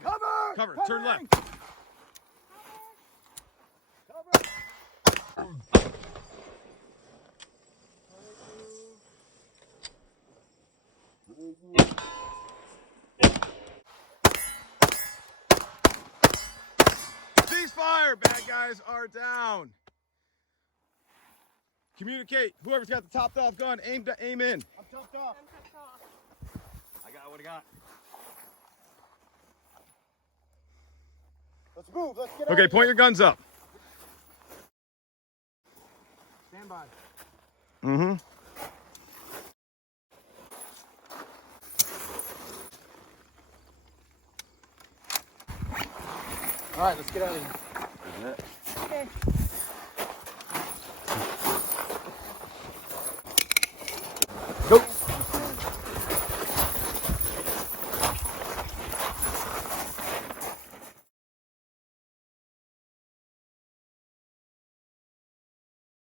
Cover! Cover. Turn left. Ceasefire! Bad guys are down. Communicate. Whoever's got the topped off gun, aim in. I'm topped off. I got what I got. Let's move. Let's get Okay, point your guns up. Stand by. Mm-hmm. All right, let's get out of here. Isn't it? Okay.